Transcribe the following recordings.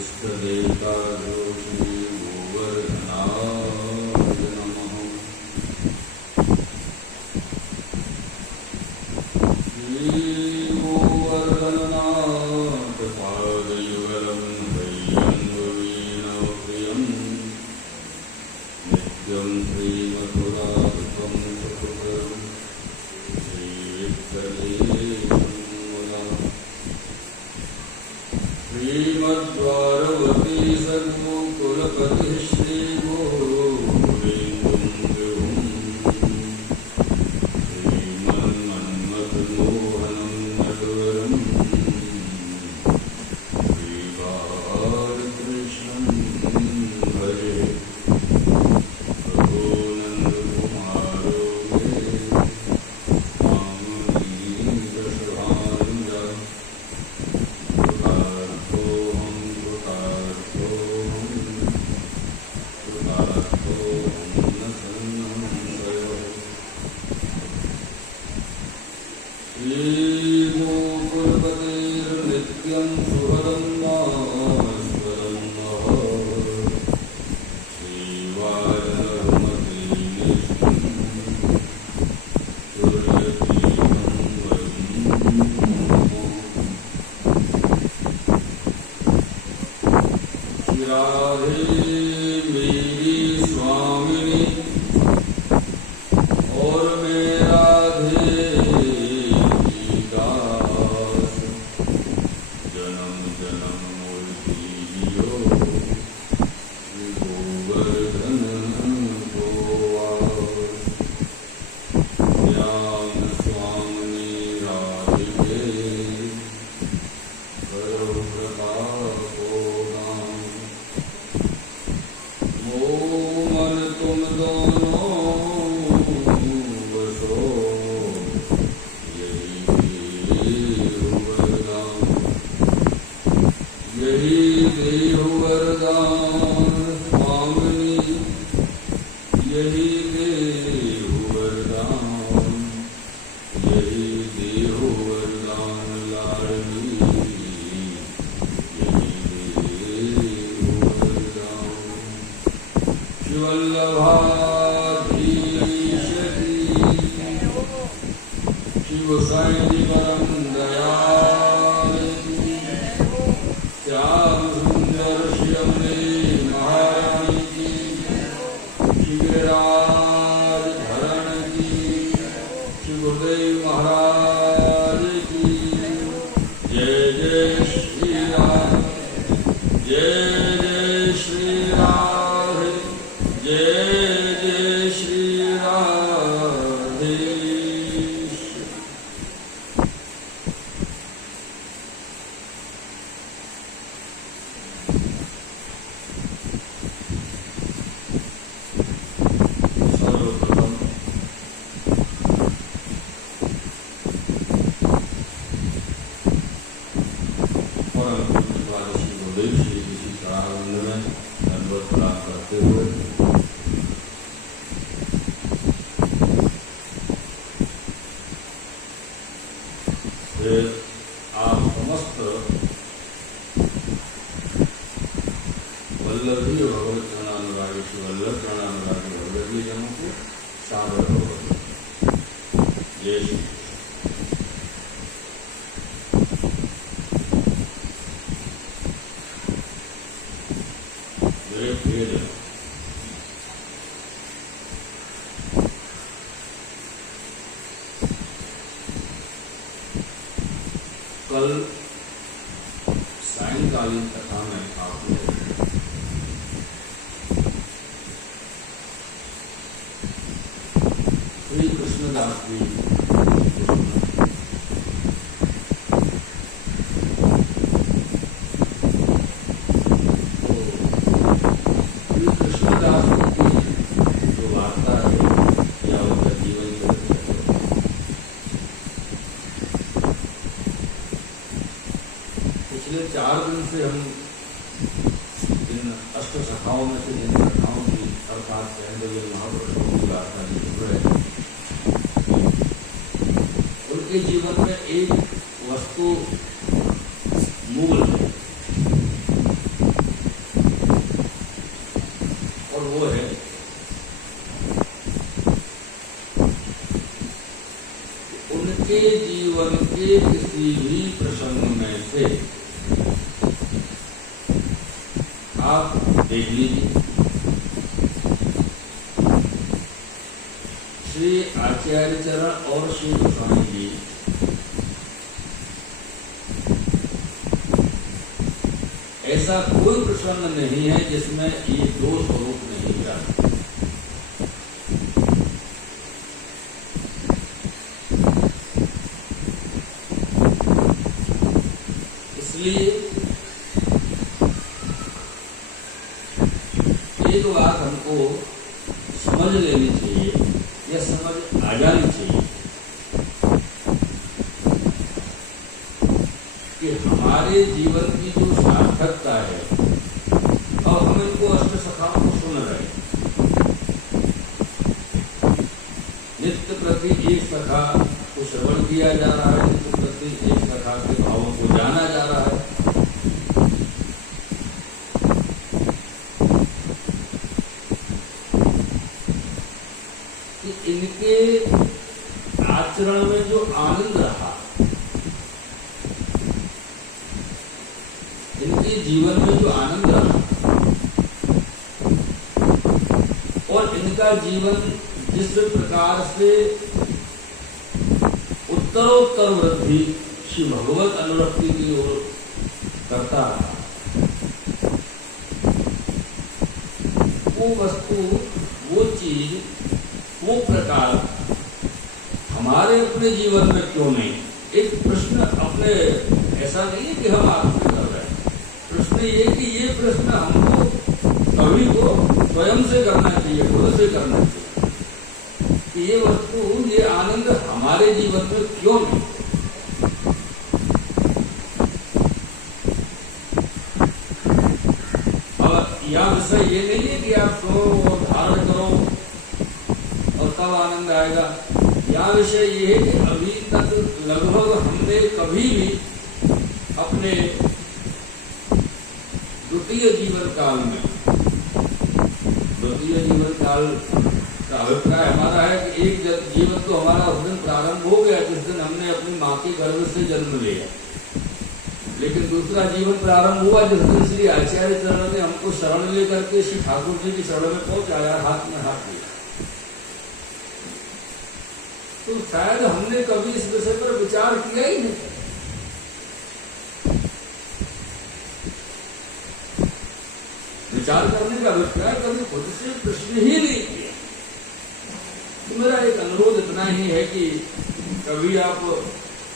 इष्टदेवता श्री गोवर्धनाय नमः। श्री गोवर्धननाथ पादयुगलं वीणप्रियं नित्यं श्रीमधुराधिकं सुखकरं श्रीविठ्ठलेशं श्रीमद्वारवती सद्गुरुकुलपतिः श्रीगोविन्दं विभुं श्रीमन्मन्मथमोहनं नटवरं श्रीबालकृष्णं भजे। प्रभोनन्दकुमारो मे मामनीन्द्रशुभानुजा श्रीगोकुलपतिर्नित्यं सुहरं मास्वरं नः श्रीवारणरमतीनिष्ठं तुर्यतीर्थं वयं राधे मेरी स्वामिनी और मैं राधे की दास, जन्म जन्म मूर्ति जियो श्री गोवर्धन गोवास। श्याम स्वामिनी राधिके करो प्रतापो मन तुम दोनों बसो यही देहु वरदान, यही देहु वरदान स्वामिनी, यही देहु वरदान, यही देहु वरदान लाडली, वल्लभाधीश शिव साई परम दयाल श्याम सुंदर श्यामले महारानी की, शिवराज धरण की, शिवदेव महाराज की जय जय श्री राम, जय जय श्री राम, जय जय श्री राधे। सर्वप्रथम परम पूज्यपाद श्री गुरुदेव श्री जी की चरणारविंद में दंडवत प्रणाम करते हुए आप समस्त वल्लभी भगवत चरणानुरागी श्री वल्लभ चरणानुरागी वल्लभी जनों को सादर भगवत जय श्री प्रिय जन। कल सायंकालीन कथा में आपने श्री कृष्णदास जी कृष्णदास जी की जो वार्ता है या उनका जीवन चरित्र है, पिछले 4 दिन से हम इन अष्ट शाखाओं में से जिन कथाओं की अर्थात सहदेव महापुरुषों की वार्ता सुन रहे हैं, उनके जीवन में एक वस्तु मूल है और वो है उनके जीवन के किसी भी प्रसंग में से आप देख लीजिए, श्री आचार्य चरण और श्री गोस्वामी जी ऐसा कोई प्रसंग नहीं है जिसमें ये दो स्वरूप नहीं जाते। इसलिए एक बात हमको समझ लेनी चाहिए या समझ आ जानी चाहिए कि हमारे जीवन की जो सार्थकता है, और हम इनको अष्ट सखाओं को सुन रहे हैं, नित्य प्रति एक सखा को श्रवण किया जा रहा है, नित्य प्रति एक सखा के भावों को जाना जा रहा है। कि इनके आचरण में जो आनंद रहा, इनके जीवन में जो आनंद रहा और इनका जीवन जिस प्रकार से उत्तरोत्तर वृद्धि श्री भगवत अनुरक्ति की ओर करता रहा, वो वस्तु, वो चीज, वो प्रकार हमारे अपने जीवन में क्यों नहीं? एक प्रश्न अपने, ऐसा नहीं है कि हम आपसे कर रहे हैं, प्रश्न ये कि ये प्रश्न हमको सभी को स्वयं से करना चाहिए, खुद से करना चाहिए कि ये वस्तु, ये आनंद हमारे जीवन में क्यों नहीं? अब यह विषय ये नहीं है कि आप सो और धारण करो और तब आनंद आएगा। यह विषय ये है कि अभी तक लगभग हमने कभी भी अपने द्वितीय जीवन काल में, द्वितीय जीवन काल का अभिप्राय हमारा है कि एक जीवन तो हमारा उस दिन प्रारंभ हो गया जिस दिन हमने अपनी माँ के गर्भ से जन्म लिया, लेकिन दूसरा जीवन प्रारंभ हुआ जिस दिन श्री आचार्य चरण ने हमको शरण लेकर के श्री ठाकुर जी की शरण में पहुंचाया, हाथ में हाथ लिया। तो शायद हमने कभी इस विषय पर विचार किया ही नहीं। विचार करने का अभिप्राय कभी खुद से प्रश्न ही नहीं किया। तो मेरा एक अनुरोध इतना ही है कि कभी आप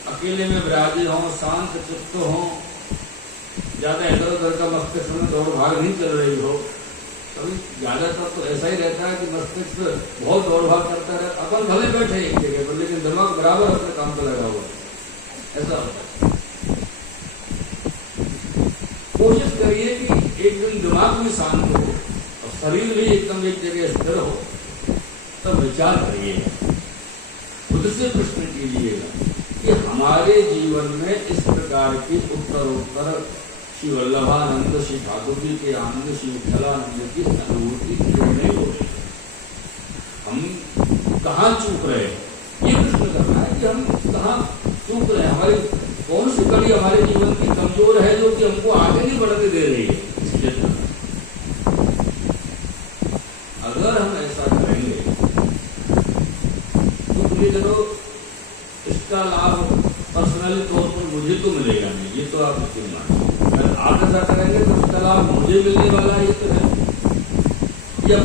अकेले में विराजे हों, शांत चित्त हों, ज्यादा इधर उधर का मस्तिष्क में दौड़ भाग नहीं चल रही हो। कभी ज्यादातर तो ऐसा ही रहता है कि मस्तिष्क बहुत दौड़ भाग करता रहता, अपन भले बैठे एक जगह पर लेकिन दिमाग बराबर अपने काम पर लगा हुआ, ऐसा होता है। कोशिश करिए कि एक दिन दिमाग भी शांत हो और शरीर भी एकदम एक जगह स्थिर हो, तब विचार करिए, खुद से प्रश्न कीजिएगा कि हमारे जीवन में इस प्रकार की उत्तरोत्तर श्री वल्लभानंद, श्री ठाकुर जी के आनंद, श्री विठलानंद की अनुभूति क्यों नहीं हो रही? हम कहाँ चूक रहे हैं? ये प्रश्न करना है कि हम कहाँ चूक रहे हैं, हमारी कौन सी कड़ी हमारे जीवन की कमजोर है जो कि हमको आगे नहीं बढ़ने दे रही है इस क्षेत्र में। अगर हम ऐसा करेंगे तो पूरी करो, इसका लाभ पर्सनली तौर पर मुझे तो मिलेगा नहीं, ये तो आप यकीन मानिए। अगर आप ऐसा करेंगे तो उसका लाभ मुझे मिलने वाला ही तो है, या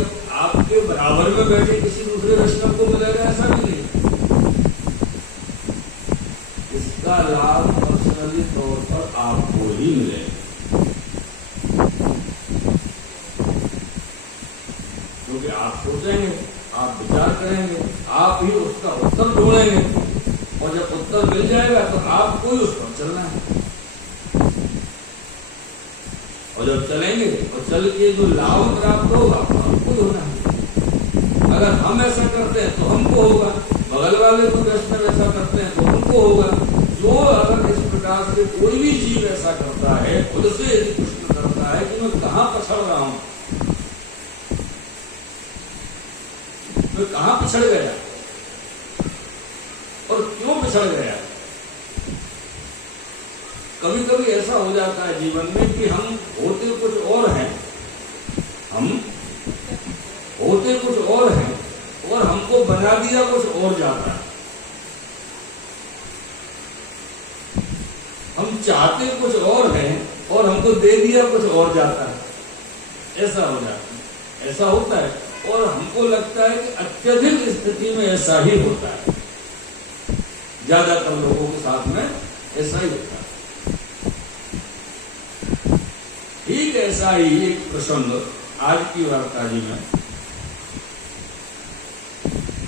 आपके बराबर में बैठे किसी दूसरे वैष्णव को मिलेगा, ऐसा भी नहीं। इसका लाभ पर्सनली तौर पर आपको ही मिलेगा, क्योंकि आप सोचेंगे, आप विचार करेंगे, आप ही उसका उत्तर ढूंढेंगे, और जब उत्तर मिल जाएगा तो आपको ही उस पर चलना है। और जब चलेंगे और चल के जो लाभ प्राप्त होगा हमको होना है। अगर हम ऐसा करते हैं तो हमको होगा, बगल वाले को वैष्णव ऐसा करते हैं तो हमको होगा। जो अगर इस प्रकार से कोई भी जीव ऐसा करता है, खुद से यदि प्रश्न करता है कि मैं कहाँ पछड़ रहा हूं, बिछड़ गया। और क्यों बिछड़ गया? कभी कभी ऐसा हो जाता है जीवन में कि हम होते कुछ और हैं, हम होते कुछ और हैं और हमको बना दिया कुछ और जाता है। हम चाहते कुछ और हैं और हमको दे दिया कुछ और जाता है। ऐसा हो जाता है, ऐसा होता है। और हमको लगता है कि अत्यधिक स्थिति में ऐसा ही होता है, ज्यादातर लोगों के साथ में ऐसा ही होता है। ठीक ऐसा ही एक प्रसंग आज की वार्ता जी में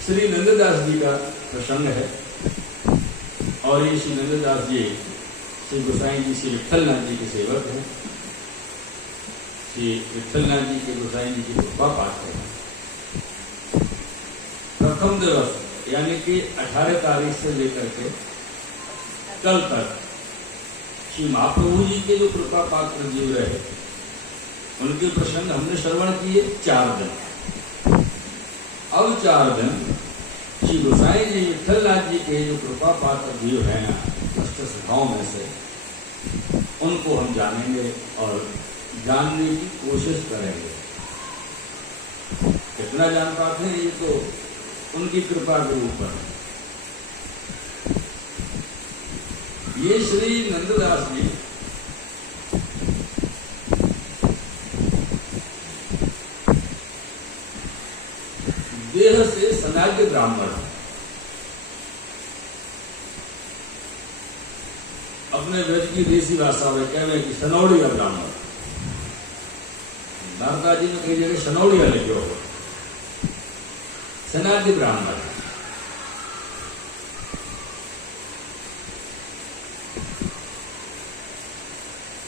श्री नंददास जी का प्रसंग है। और ये श्री नंददास जी श्री गोसाई जी श्री विठलनाथ जी के सेवक हैं। श्री विठलनाथ जी के गोसाई जी की कृपा पात्र हैं। प्रथम दिवस यानी कि 18 तारीख से लेकर के कल तक श्री महाप्रभु जी के जो कृपा पात्र जीव रहे उनके प्रसंग हमने श्रवण किए 4 दिन। अब 4 दिन श्री गोसाई जी विठलनाथ जी के जो कृपा पात्र जीव हैं अष्ट सखाओं में से, उनको हम जानेंगे और जानने की कोशिश करेंगे। कितना जान पाते हैं ये तो उनकी कृपा के ऊपर है। ये श्री नंददास जी देह से सनाग्य ब्राह्मण, अपने ब्रज की देसी भाषा में कह रहे कि सनौड़िया ब्राह्मण। नारदा जी ने कई जगह सनौड़िया लिखे हो, सनाग्य ब्राह्मण।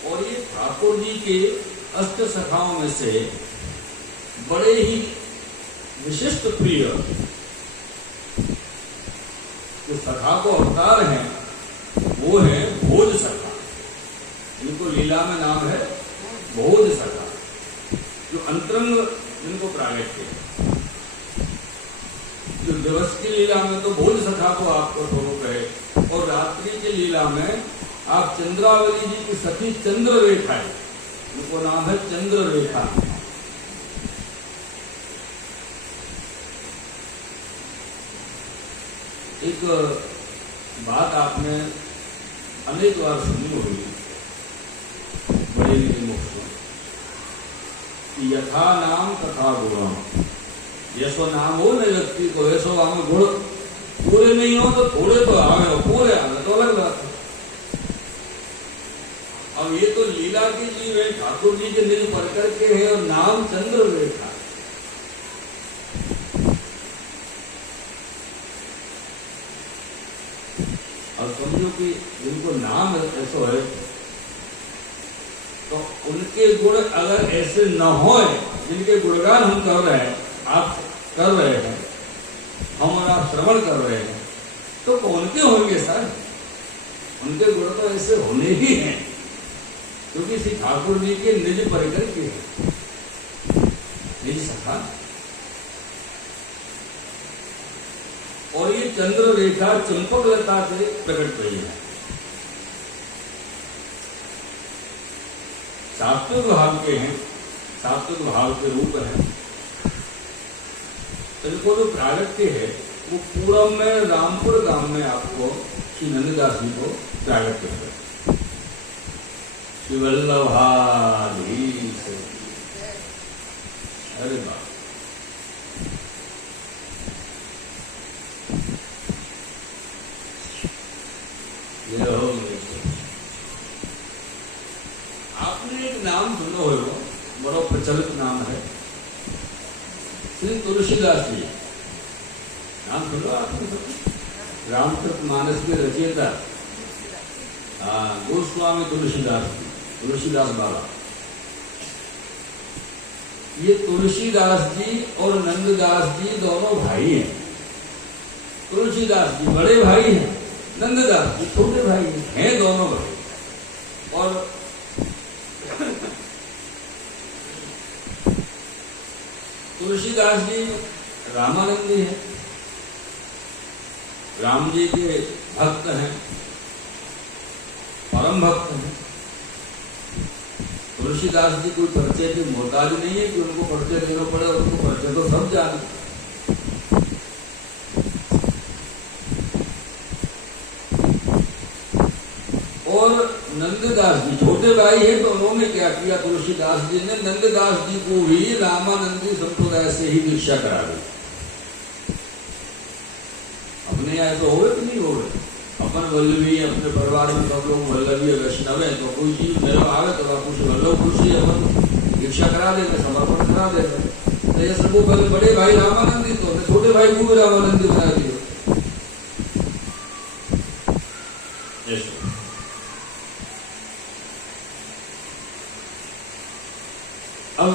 और ये ठाकुर जी के अष्ट सखाओं में से बड़े ही विशिष्ट प्रिय जो सखा को अवतार हैं वो है भोज सखा। इनको लीला में नाम है भोज सखा, जो अंतरंग जिनको प्रागट्य है। जो दिवस की लीला में तो भोज सखा को आपको स्वरूप है, और रात्रि की लीला में आप चंद्रावली जी की सखी चंद्ररेखा है, उनको नाम है चंद्ररेखा। एक बात आपने अनेक बार सुनी होगी बड़े मुख से कि यथा नाम तथा गुणम। जैसो नाम हो न व्यक्ति को ऐसो आम गुण, पूरे नहीं हो तो थोड़े तो आवे हो, पूरे आवे तो अलग बात है। अब ये तो लीला के जीव है, ठाकुर जी के निज परकर के है, और नाम चंद्ररेखा। और समझो कि जिनको नाम ऐसा है तो उनके गुण अगर ऐसे न हो, जिनके गुणगान हम कर रहे हैं, आप कर रहे हैं, हम और आप श्रवण कर रहे हैं, तो कौन के होंगे सर? उनके गुण तो ऐसे होने ही हैं क्योंकि श्री ठाकुर जी के निज परिकर के हैं, निज सखा। और ये चंद्र रेखा चंपक लता से प्रकट हुई है। सात्विक भाव के हैं, सात्विक भाव के रूप है। इनको जो प्रागट्य है वो पूरब में रामपुर गांव में आपको श्री नंददास जी को प्रागट्य है। श्री वल्लभाधीश, अरे बाप, आपने एक नाम सुनो हो, बड़ा प्रचलित नाम है श्री तुलसीदास जी। नाम सुनो आपने? रामचरितमानस के रचयिता गोस्वामी तुलसीदास जी, तुलसीदास बाबा। ये तुलसीदास जी और नंददास जी दोनों भाई हैं। तुलसीदास जी बड़े भाई हैं, नंददास जी छोटे भाई हैं, दोनों भाई। और तुलसीदास जी रामानंदी है राम जी के भक्त हैं, परम भक्त हैं। तुलसीदास जी कोई परिचय के मोहताज नहीं है कि उनको परिचय देना पड़े, और उनको परिचय तो सब जाने। और नंददास जी छोटे भाई है, तो उन्होंने क्या किया, तुलसीदास जी ने नंददास जी को भी रामानंदी संप्रदाय से ही दीक्षा करा दी। अपने यहाँ तो होवे कि नहीं होवे, अपन वल्लभी अपने परिवार में सब लोग वल्लभी वैष्णव है, तो कोई चीज मेरा आवे तो आप कुछ वल्लभ खुशी अपन दीक्षा करा देंगे, समर्पण करा देंगे। तो ये सबको पहले बड़े भाई रामानंदी, तो छोटे भाई को भी रामानंदी बना दिया। अब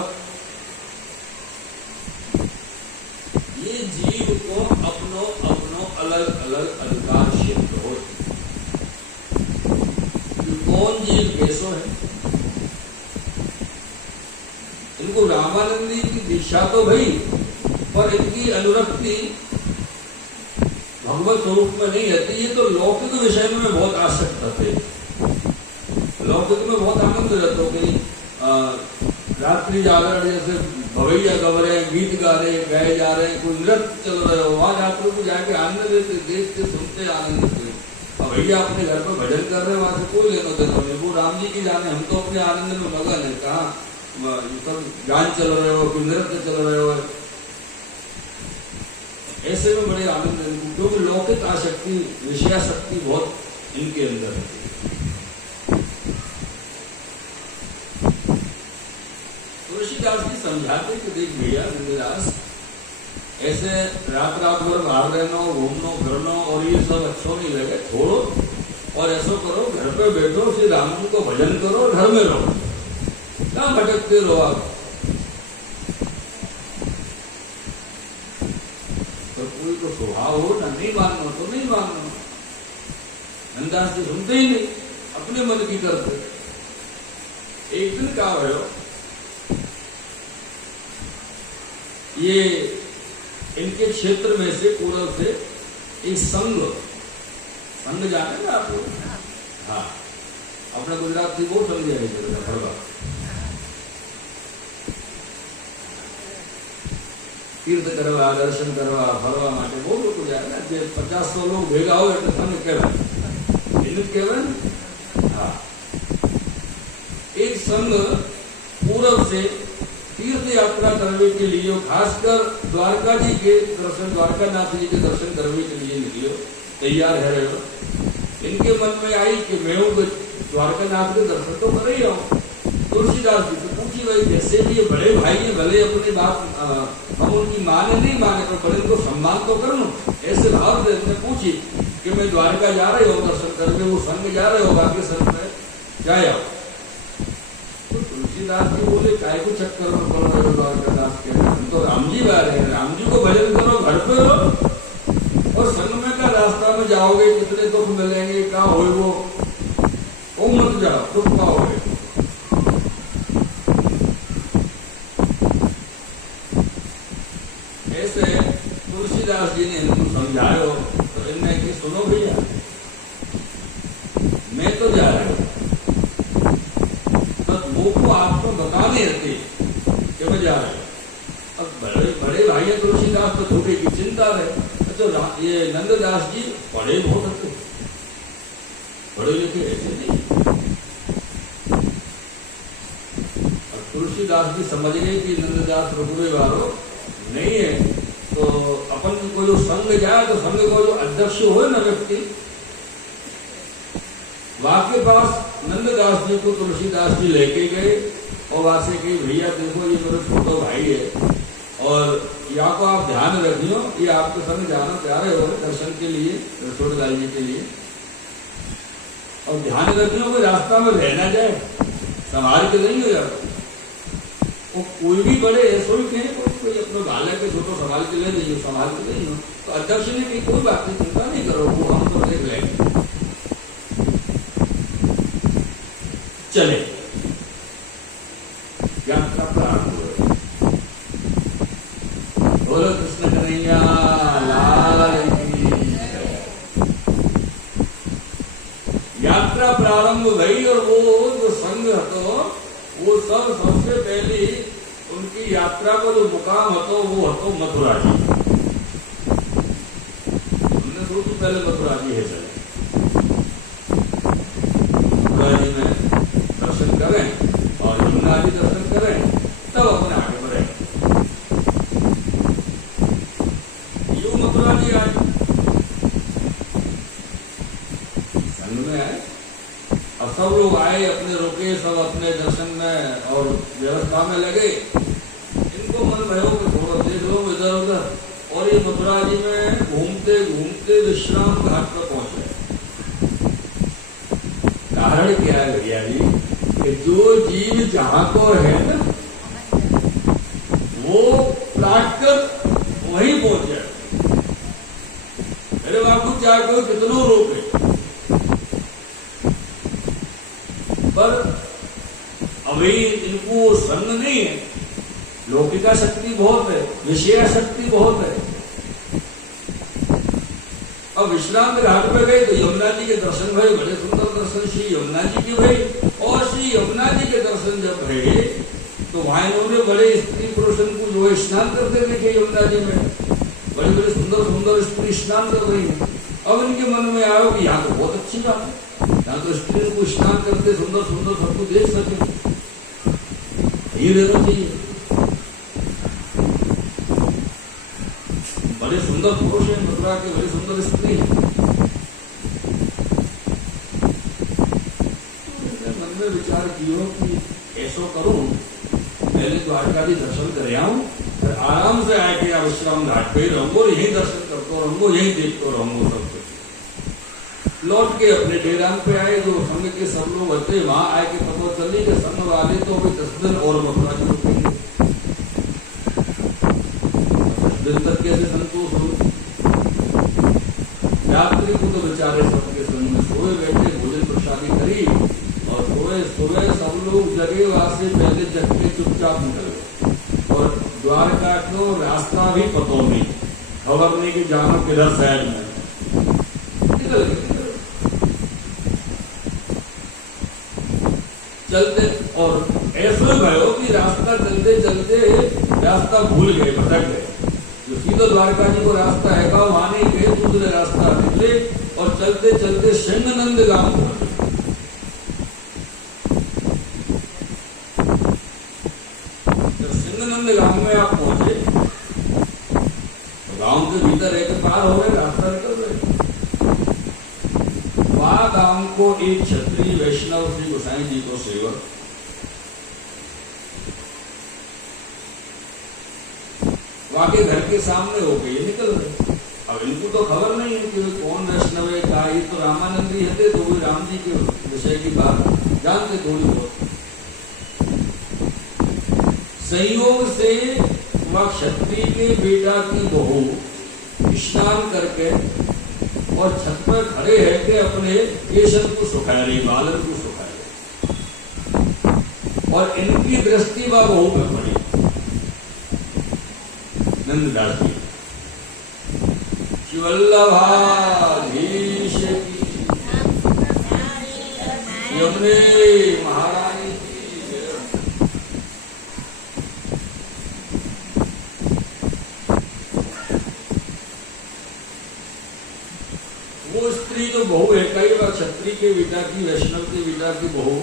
ये जीव को अपनो अपनो अलग अलग अधिकार क्षेत्र हो, कौन जीव कैसो है। इनको रामानंदी की दीक्षा तो भई, पर इनकी अनुरक्ति भगवत स्वरूप में नहीं रहती। ये तो लौकिक विषय में बहुत आसक्त थे, लौकिक में बहुत आनंद रहता कि रात्रि जागरण जैसे भवैया गा रहे हैं, गीत गा रहे हैं, गाए जा रहे हैं, कोई नृत्य चल रहे हो, वहां रात्रि को जाके आनंद लेते, देखते सुनते आनंद लेते। भैया अपने घर पर भजन कर रहे हैं, वहां से कोई लेना देना नहीं, वो राम जी की जाने, हम तो अपने आनंद में मगन है। कहा सब गान चल रहे हो, कोई नृत्य चल रहे हो, ऐसे में बड़े आनंद, क्योंकि लौकिक आसक्ति, विषयाशक्ति बहुत इनके अंदर है। तुलसीदास जी समझाते कि देख भैया नंददास, ऐसे रात भर बाहर रहना, घूमना फिरना और ये सब अच्छा नहीं लगे, छोड़ो और ऐसा करो, घर पे बैठो, श्री राम जी को भजन करो, घर में रहो, क्या भटकते रहो आप। तो कोई तो स्वभाव हो ना, नहीं मानना तो नहीं मानना। नंददास जी सुनते ही नहीं, अपने मन की करते। एक दिन क्या हो, ये इनके क्षेत्र में से पूर्व से एक संघ जाने ना आप लोग, हाँ अपने गुजरात की वो संघ है फरवा, तीर्थ करवा, दर्शन करवा, फरवा माटे वो लोग जाए ना, 50-100 लोग भेगा हो तो संघ कहवा, हिंदू कहवा। हाँ, एक संघ पूर्व से तीर्थ यात्रा करने के लिए, खासकर द्वारका जी के दर्शन, द्वारकानाथ जी के दर्शन करने के लिए निकलो, तैयार है रहे हो। इनके मन में आई कि मैं द्वारकानाथ के दर्शन तो कर ही हूँ। तुलसीदास जी से पूछी, भाई जैसे भी ये बड़े भाई है, भले अपनी बात हम उनकी माने नहीं माने, पर बड़े को सम्मान तो कर लो, ऐसे भाव से पूछी कि मैं द्वारका जा रही हूँ दर्शन करके, वो संग जा रहे हो, बाकी संग में जाए आओ। तुलसीदास जी बोले, काय को चक्कर में पड़ रहे हो द्वारकादास के, हम तो राम जी आ रहे हैं, राम जी को भजन करो, घर पे रहो, और संग में का रास्ता में जाओगे, कितने दुख मिलेंगे, क्या हो वो मत जाओ, दुख पाओगे। ऐसे तुलसीदास जी ने इनको समझाया, तो इनने कि सुनो भैया, मैं तो जा रहा हूं, वो आपको बताने रहते कि मैं जा रहा हूं। अब बड़े भाई है तुलसीदास, तो छोटे की चिंता रहे। तो ये नंददास जी पढ़े बहुत होते, पढ़े लिखे ऐसे नहीं। अब तुलसीदास जी समझ गए कि नंददास रुपये वालों नहीं है, तो अपन को जो संघ जाए, तो संघ को जो अध्यक्ष हो ना व्यक्ति, वहां के पास नंददास जी को तुलसीदास जी लेके गए, और वहां से कही, भैया देखो ये मेरा छोटा भाई है, और यहाँ को आप ध्यान रखियो, ये आपके संग जाना चाह रहे हो दर्शन के लिए, छोटलाल जी के लिए, और ध्यान रखियो कोई रास्ता में रह ना जाए, संभाल के नहीं हो जाता। वो कोई भी बड़े ऐसा ही कहे, कोई अपने बालक के छोटो संभाल के ले जाइए, संभाल के नहीं हो। तो अध्यक्ष ने कही, कोई बात नहीं, चिंता नहीं करो, वो हम तो देख लेंगे, चले। यात्रा प्रारंभ हुई। बोलो कृष्ण कन्हैया लाल की। प्रारंभ भई और वो जो संघ हतो वो सब सबसे पहली उनकी यात्रा का जो मुकाम हतो वो हतो मथुरा जी। हमने सोचो पहले मथुरा जी है चले मथुरा जी में दर्शन करें और यमुना जी दर्शन करें तब अपने आगे बढ़े। यूं मथुरा जी आज संघ में आए। अब सब लोग आए, अपने रुके, सब अपने दर्शन में और व्यवस्था में लगे। इनको मन भयो कि थोड़ा देख लो इधर उधर, और ये मथुरा जी में घूमते घूमते विश्राम घाट पर पहुंचे। कारण क्या है भैया जी कि जो जीव जहां को है ना वो प्राट कर वहीं पहुंच जाए। मेरे बापू चाहे कोई कितनों रोके, पर अभी इनको संग नहीं है। लौकिका शक्ति बहुत है, विषय शक्ति बहुत है। अब विश्राम घाट पे गए तो यमुना जी के दर्शन भये, बड़े सुंदर दर्शन श्री यमुना जी के भये। और श्री यमुना जी के दर्शन जब भये तो वहां इन्होंने बड़े स्त्री पुरुषों को जो है स्नान करते देखे यमुना जी में। बड़े बड़े सुंदर सुंदर स्त्री स्नान कर रही है। अब इनके मन में आयो कि यहाँ तो बहुत अच्छी बात है, यहाँ तो स्त्री को स्नान करते सुंदर सुंदर सबको देख सके, ये देना चाहिए। बड़े सुंदर पुरुष है मथुरा के, बड़े सुंदर स्त्री है। मन में विचार किया कि ऐसा करूं, पहले द्वारकाधीश दर्शन कर आऊं, फिर आराम से आके विश्राम घाट पे रहूंगा और यही दर्शन करता रहूंगा, यही देखता रहूंगा सब कुछ। लौट के अपने डेरान पे आए। जो संघ के सब लोग होते वहां आए के पता चली कि संघ वाले तो अभी 10 दिन और मथुरा जी रुकेंगे। 10 दिन तक कैसे संतोष हो। रात्रि को तो बेचारे सबके संग में सोए बैठे, भोजन प्रसादी करी और सोए सोए सब लोग जगे। वहां से पहले जग के चुपचाप निकल गए और द्वारका को रास्ता भी पता नहीं, खबर नहीं कि जाना किधर साइड में, निकल गए चलते। और ऐसे भयो कि रास्ता चलते चलते रास्ता भूल गए, भटक गए। जो सीधा द्वारका जी को रास्ता है वहां नहीं गए, दूसरे रास्ता निकले और चलते चलते सिंहनंद गांव पहुंचे। जब सिंहनंद गांव में आप पहुंचे तो गांव के भीतर एक पार हो गए, रास्ता निकल गए। वहां गांव को एक क्षत्रिय वैष्णव श्री गोसाई जी को सेवक वहां के घर के सामने हो गए, निकल गए। अब इनको तो खबर नहीं है कि कौन वैष्णव है क्या। ये तो रामानंदी है तो वो राम जी के विषय की बात जानते थोड़ी बहुत। संयोग से वह क्षत्रिय के बेटा की बहू स्नान करके और छत पर खड़े है कि अपने केशर को सुखा रही, बालन को सुखा रही, और इनकी दृष्टि वह बहू में पड़ी। नंददास जी शिवल्लभाधीश की, यमुने महारानी की। वो स्त्री जो बहू है कई बार क्षत्रिय के बेटा की, वैष्णव के बेटा की बहू